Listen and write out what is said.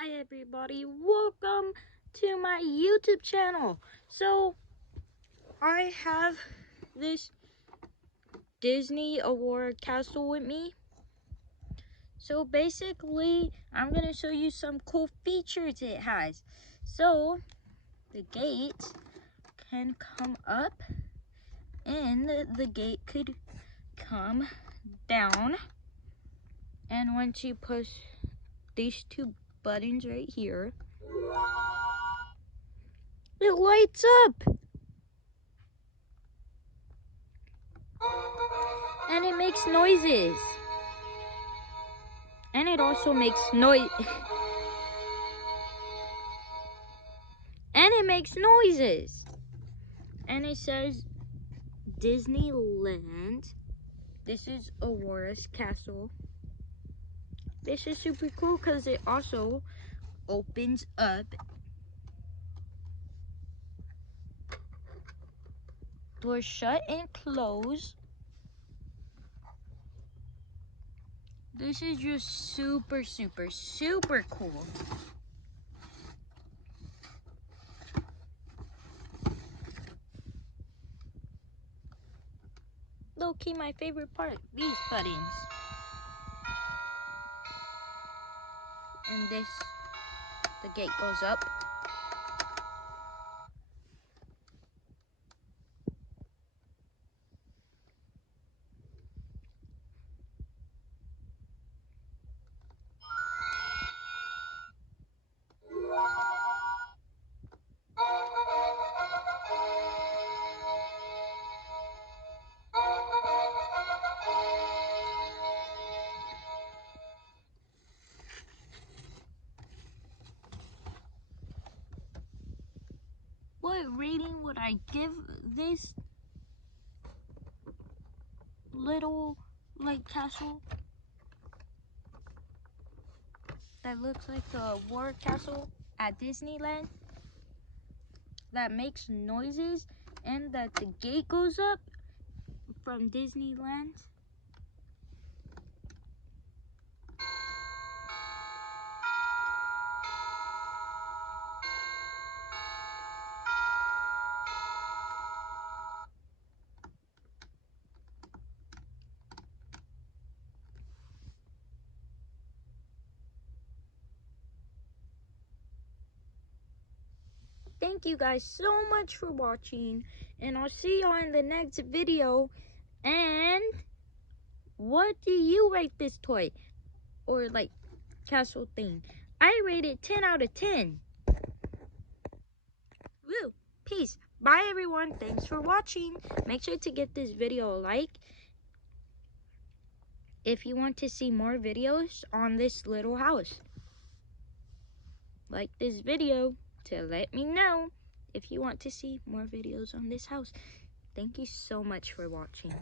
Hi everybody, welcome to my YouTube channel. So I have this Disney Award castle with me. So basically I'm gonna show you some cool features it has. So the gate can come up and the gate could come down, and once you push these two buttons right here, it lights up and it makes noises. And it also makes noise. And it makes noises. And it says Disneyland. This is Aurora's castle. This is super cool because it also opens up. Doors shut and close. This is just super cool. Low key, my favorite part, these buttons. And this, the gate goes up. What rating would I give this little castle that looks like the war castle at Disneyland, that makes noises and that the gate goes up from Disneyland? Thank you guys so much for watching, and I'll see you in the next video. And what do you rate this toy or castle thing? I rate it 10 out of 10. Woo! Peace. Bye everyone. Thanks for watching. Make sure to give this video a like if you want to see more videos on this little house. Like this video to let me know if you want to see more videos on this house. Thank you so much for watching.